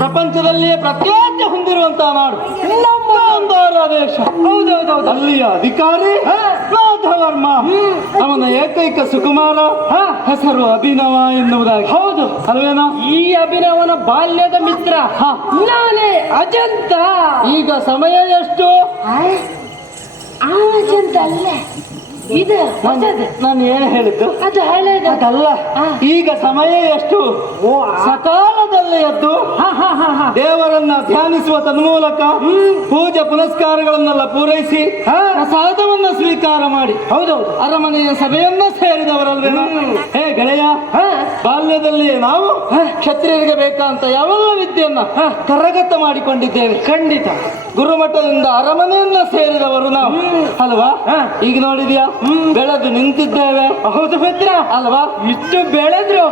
ಪ್ರಪಂಚದಲ್ಲಿಯೇ ಪ್ರಖ್ಯಾತಿ ಹೊಂದಿರುವಂತಹ ನಾಡು. ಗಾಂಧಾರ ದೇಶ. ಹೌದೌದೌದು. ಅಲ್ಲಿಯ ಅಧಿಕಾರಿ ವರ್ಮ ಅವನ ಏಕೈಕ ಸುಕುಮಾರ ಹೆಸರು ಅಭಿನವ ಎನ್ನುವುದಾಗಿ. ಹೌದು. ಅಲ್ವೇನೋ? ಈ ಅಭಿನವನ ಬಾಲ್ಯದ ಮಿತ್ರ ನಾನೇ ಅಜಂತ. ಈಗ ಸಮಯ ಎಷ್ಟು? ಅಜಂತ ಅಲ್ಲ. ಇದು ನಾನು ಏನು ಹೇಳಿದ್ದು? ಅದು ಹಳೇದು. ಅದಲ್ಲ ಈಗ ಸಮಯ ಎಷ್ಟು? ಓ ಸಕಾಲದಲ್ಲಿ ಎದ್ದು ಹಾ ಹಾ ಹಾ ಹಾ. ದೇವರನ್ನ ಧ್ಯಾನಿಸುವ ತನ್ಮೂಲಕ ಪೂಜೆ ಪುನಸ್ಕಾರಗಳನ್ನೆಲ್ಲ ಪೂರೈಸಿ ಪ್ರಸಾದವನ್ನ ಸ್ವೀಕಾರ ಮಾಡಿ ಹೌದೌದು. ಅರಮನೆಯ ಸಭೆಯನ್ನ ಸೇರಿದವರಲ್ವೇನು? ಹೇ ಗೆಳೆಯ ಹಾ. ಬಾಲ್ಯದಲ್ಲಿ ನಾವು ಕ್ಷತ್ರಿಯರಿಗೆ ಬೇಕಂತ ಯಾವೆಲ್ಲ ವಿದ್ಯೆಯನ್ನ ಕರಗತ ಮಾಡಿಕೊಂಡಿದ್ದೇವೆ? ಖಂಡಿತ. ಗುರುಮಠದಿಂದ ಅರಮನೆಯನ್ನ ಸೇರಿದವರು ನಾವು. ಅಲ್ವಾ? ಈಗ ನೋಡಿದ್ಯಾ? ಬೆಳೆದು ನಿಂತಿದ್ದೇವೆ. ಹೌದು ಮಿತ್ರ ಅಲ್ವಾ? ಇಷ್ಟು ಬೆಳೆದ್ರು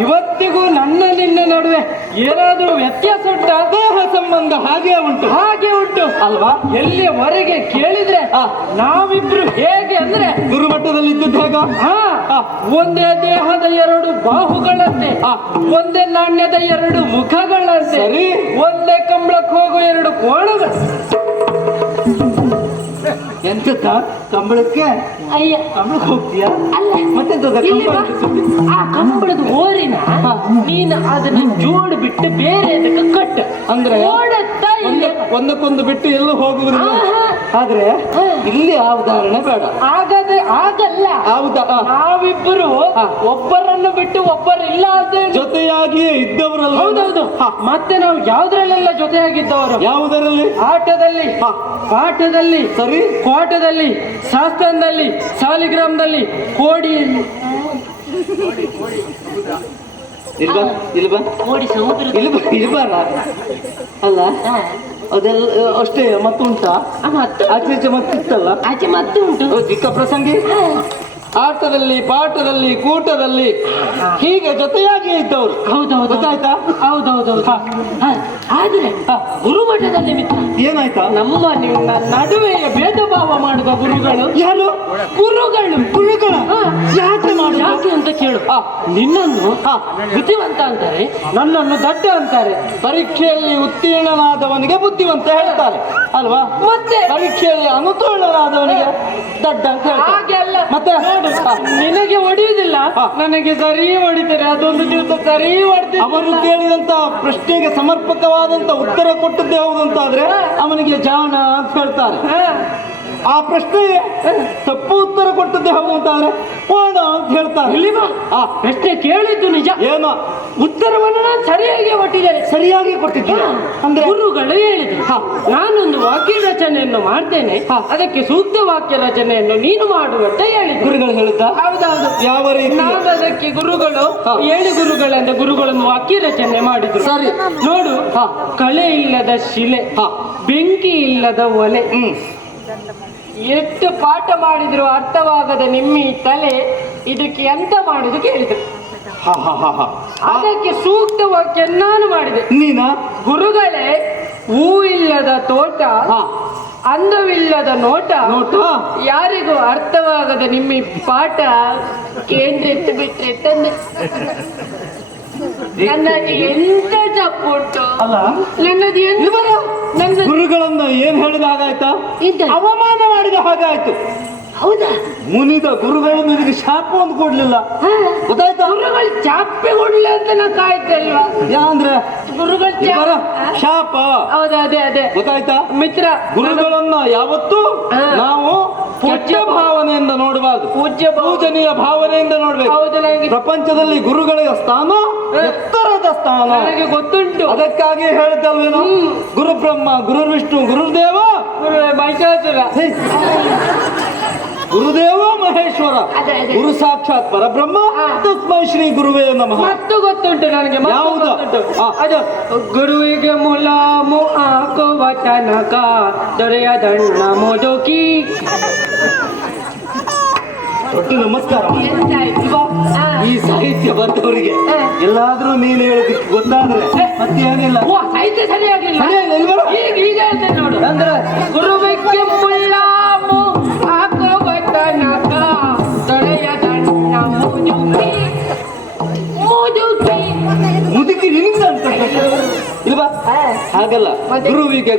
ಇವತ್ತಿಗೂ ನನ್ನ ನಿನ್ನ ನಡುವೆ ಏನಾದ್ರೂ ವ್ಯತ್ಯಾಸ ಉಂಟು? ದೇಹ ಸಂಬಂಧ ಹಾಗೆ ಉಂಟು. ಹಾಗೆ ಉಂಟು. ಅಲ್ವಾ? ಎಲ್ಲಿವರೆಗೆ ಕೇಳಿದ್ರೆ. ನಾವಿಬ್ರು ಹೇಗೆ ಅಂದ್ರೆ ಗುರುಮಠದಲ್ಲಿ ಇದ್ದದ್ದು ಹೇಗ? ಹಾ. ಒಂದೇ ದೇಹದ ಎರಡು ಬಾಹುಗಳಂತೆ ಒಂದೇ ನಾಣ್ಯದ ಎರಡು ಮುಖಗಳಂತೆ ಸರಿ. ಒಂದೇ ಕಂಬಳಕ್ಕೆ ಹೋಗುವ ಎರಡು ಕೋಣಗಳು. ಎಂತ ಕಂಬಳಕ್ಕೆ? ಅಯ್ಯ. ಕಂಬಳಕ್ಕೆ ಹೋಗ್ತೀಯಾ? ಅಲ್ಲ. ಮತ್ತೆ. ಆ ಕಂಬಳದ ಓರಿನ ನೀನು ಅದನ್ನ ಜೋಡ್ ಬಿಟ್ಟು ಬೇರೆ ಅದಕ್ಕೆ ಕಟ್ಟು. ಅಂದ್ರೆ? ಓಡುತ್ತಾ ಒಂದಕ್ಕೊಂದು ಬಿಟ್ಟು ಎಲ್ಲೂ ಹೋಗುವುದಿಲ್ಲ. ಆದ್ರೆ ಇಲ್ಲಿ ಆ ಉದಾಹರಣೆ ಬೇಡ ಆಗದೆ ಆಗಲ್ಲ ಹೌದಾ ನಾವಿಬ್ಬರು ಒಬ್ಬರನ್ನು ಬಿಟ್ಟು ಒಬ್ಬರು ಇಲ್ಲ ಅಂತ ಜೊತೆಯಾಗಿಯೇ ಇದ್ದವರಲ್ಲ ಹೌದೌದು. ಮತ್ತೆ ನಾವು ಯಾವ್ದ್ರಲ್ಲೆಲ್ಲ ಜೊತೆಯಾಗಿದ್ದವರು? ಯಾವುದರಲ್ಲಿ? ಆಟದಲ್ಲಿ. ಪಾಠದಲ್ಲಿ. ಸರಿ. ಕೋಟದಲ್ಲಿ ಶಾಸ್ತ್ರದಲ್ಲಿ. ಸಾಲಿಗ್ರಾಮದಲ್ಲಿ. ಕೋಡಿಯಲ್ಲಿ ಇಲ್ವಾ ಇಲ್ವಾ ಇಲ್ವಾ ಇಲ್ಬಾರ ಅಲ್ಲ? ಅದೆಲ್ಲ ಅಷ್ಟೇ ಮತ್ತುಂಟಾ? ಮತ್ತು ಆಚೆ ಮತ್ತೆ ಮತ್ತಿತ್ತಲ್ಲ? ಆಚೆ ಮತ್ತೆ ಉಂಟು ಚಿಕ್ಕ ಪ್ರಸಂಗಿ? ಆಟದಲ್ಲಿ ಪಾಠದಲ್ಲಿ ಕೂಟದಲ್ಲಿ ಹೀಗೆ ಜೊತೆಯಾಗಿ ಇದ್ದವರು. ಹೌದೌದು. ಗೊತ್ತಾಯ್ತಾ? ಹೌದೌದೌದು. ಹ, ಆದ್ರೆ ಗುರುಮಠದಲ್ಲಿ ಮಿತ್ರ ಏನಾಯ್ತಾ? ನಮ್ಮ ನಿಮ್ಮ ನಡುವೆ ಭೇದ ಭಾವ ಮಾಡುವ ಗುರುಗಳು ಯಾರು? ಗುರುಗಳು. ಗುರುಗಳ? ಯಾಕೆ ಮಾಡ ಯಾಕೆ ಅಂತ ಕೇಳು. ನಿನ್ನನ್ನು ಬುದ್ಧಿವಂತ ಅಂತಾರೆ. ನನ್ನನ್ನು ದಡ್ಡ ಅಂತಾರೆ. ಪರೀಕ್ಷೆಯಲ್ಲಿ ಉತ್ತೀರ್ಣನಾದವನಿಗೆ ಬುದ್ಧಿವಂತ ಹೇಳ್ತಾರೆ. ಅಲ್ವಾ? ಮತ್ತೆ? ಪರೀಕ್ಷೆಯಲ್ಲಿ ಅನುತ್ತೀರ್ಣನಾದವನಿಗೆ ದಡ್ಡ ಅಂತ ಹಾಗೆಲ್ಲ. ಮತ್ತೆ? ನಿನಗೆ ಹೊಡೆಯುವುದಿಲ್ಲ. ನನಗೆ ಸರಿ ಹೊಡಿತಾರೆ ಅದೊಂದು ದಿವಸ ಸರಿ ಹೊಡೆದ ಅವರು ಕೇಳಿದಂತ ಪ್ರಶ್ನೆಗೆ ಸಮರ್ಪಕವಾದಂತ ಉತ್ತರ ಕೊಟ್ಟದ್ದೇ ಹೌದು ಅಂತಾದ್ರೆ ಅವನಿಗೆ ಜಾಣ ಅಂತ ಹೇಳ್ತಾರೆ. ಆ ಪ್ರಶ್ನೆಗೆ ತಪ್ಪು ಉತ್ತರ ಕೊಟ್ಟದ್ದೇ ಹೌದು ಅಂತಾದ್ರೆ ಕೋಣ ಅಂತ ಹೇಳ್ತಾರೆ. ಇಲ್ಲಿ ಬಾ. ಆ, ಪ್ರಶ್ನೆ ಕೇಳಿದ್ದು ನಿಜ. ಏನೋ? ಉತ್ತರವನ್ನು ನಾನು ಸರಿಯಾಗಿ ಕೊಟ್ಟಿದ್ದೇನೆ. ಸರಿಯಾಗಿ ಕೊಟ್ಟಿದ್ದೀಯ ಅಂದ್ರೆ? ಗುರುಗಳು ಹೇಳಿದ್ರು. ಹಾ. ನಾನೊಂದು ವಾಕ್ಯ ರಚನೆಯನ್ನು ಮಾಡ್ತೇನೆ. ಅದಕ್ಕೆ ಸೂಕ್ತ ವಾಕ್ಯ ರಚನೆಯನ್ನು ನೀನು ಮಾಡು ಹೇಳಿ ಗುರುಗಳು ಹೇಳುತ್ತಾ ಹೌದೌದು. ಯಾವ ರೀತಿ? ನಾನು ಅದಕ್ಕೆ ಗುರುಗಳು. ಏಳು ಗುರುಗಳಂದ ಗುರುಗಳನ್ನು ವಾಕ್ಯ ರಚನೆ ಮಾಡಿದ್ರು. ಸರಿ. ನೋಡು. ಕಳೆ ಇಲ್ಲದ ಶಿಲೆ. ಬೆಂಕಿ ಇಲ್ಲದ ಒಲೆ ಎಷ್ಟು ಪಾಠ ಮಾಡಿದ್ರು ಅರ್ಥವಾಗದ ನಿಮ್ಮಿ ತಲೆ ಇದಕ್ಕೆ ಎಂತ ಮಾಡುದು ಕೇಳಿದ್ರು. ಅದಕ್ಕೆ ಸೂಕ್ತ ಚೆನ್ನಾನು ನಾನು ಮಾಡಿದೆ. ನೀನ? ಗುರುಗಳೇ ಹೂ ಇಲ್ಲದ ತೋಟ ಹಾ. ಅಂದವಿಲ್ಲದ ನೋಟ ನೋಟ? ಯಾರಿಗೂ ಅರ್ಥವಾಗದ ನಿಮ್ಮ ಪಾಠ ಕೇಂದ್ರ ಎತ್ತು ಬಿಟ್ಟರೆ ತಂದೆ. ನನ್ನದು ಎಂತ ತಪ್ಪುಂಟು ಅಲ್ಲ? ನನ್ನದು ಎಂತ ಇಲ್ವಲ್ಲ? ನನ್ನ ಗುರುಗಳನ್ನ ಏನ್ ಹೇಳಿದ ಹಾಗಾಯ್ತಾ? ಅವಮಾನ ಮಾಡಿದ ಹಾಗಾಯ್ತು. ಹೌದಾ? ಮುನಿದ ಗುರುಗಳು ನಿನಗೆ ಶಾಪ ಒಂದು ಕೊಡ್ಲಿಲ್ಲ. ಗೊತ್ತಾಯ್ತಾ? ಗುರುಗಳು ಚಾಪೆ ಕೊಡ್ಲಿ ಅಂತ ನಾ ಕಾಯ್ತಲ್ವಾ? ಅಂದ್ರೆ? ಗುರುಗಳು? ಶಾಪ. ಹೌದಾ ಅದೇ ಅದೇ. ಗೊತ್ತಾಯ್ತಾ? ಮಿತ್ರ ಗುರುಗಳನ್ನ ಯಾವತ್ತೂ ನಾವು ಪೂಜ್ಯ ಭಾವನೆಯಿಂದ ನೋಡಬಾರ್ದು. ಪೂಜ್ಯ ಪೂಜನೀಯ ಭಾವನೆಯಿಂದ ನೋಡ್ಬೇಕು. ಪ್ರಪಂಚದಲ್ಲಿ ಗುರುಗಳಿಗೆ ಸ್ಥಾನ ಎತ್ತರದ ಸ್ಥಾನ. ನನಗೆ ಗೊತ್ತುಂಟು. ಅದಕ್ಕಾಗಿ ಹೇಳ್ತಲ್ವೇನು ಗುರು ಬ್ರಹ್ಮ ಗುರು ವಿಷ್ಣು ಗುರುದೇವ. ಗುರು ಮಹಿಷಾಸುರ. ಗುರುದೇವ ಮಹೇಶ್ವರ. ಗುರು ಸಾಕ್ಷಾತ್ ಪರಬ್ರಹ್ಮ. ತಸ್ಮೈ ಶ್ರೀ ಗುರುವೇ ನಮಃ. ಮತ್ತು ಗೊತ್ತುಂಟು ನನಗೆ ಯಾವುದು? ಅದು ಗುರುವಿಗೆ ಮುಲಾಮು ಹಾಕುವ ತನಕ ದೊರೆಯದಣ್ಣ ಮುದುಕಿ. ದೊಡ್ಡ ನಮಸ್ಕಾರ. ಈ ಸಾಹಿತ್ಯ ಬಂದವರಿಗೆ. ಎಲ್ಲಾದ್ರೂ ನೀನ್ ಹೇಳೋದಕ್ಕೆ ಗೊತ್ತಾದ್ರೆ ಮತ್ತೇನಿಲ್ಲ ಓ ಸಾಹಿತ್ಯ ಸರಿಯಾಗಿಲ್ಲ ಸರಿಯಾಗಿಲ್ಲ, ಇಲ್ವಲ್ಲ? ಈಗ ಈಗ ಹೇಳ್ತೇನೆ ನೋಡು. ಅಂದ್ರೆ ಗುರುವಿಗೆ ಮುಲಾಮು ಹಾಕುವ ತನಕ ದೊರೆಯದಣ್ಣ ಮುದುಕಿ. ಮುದುಕಿ. ನಿನಗೆ ಅಂತ ಇಲ್ವಾ? ಹಾಗಲ್ಲ. ಮತ್ತೆ? ಗುರುವಿಗೆ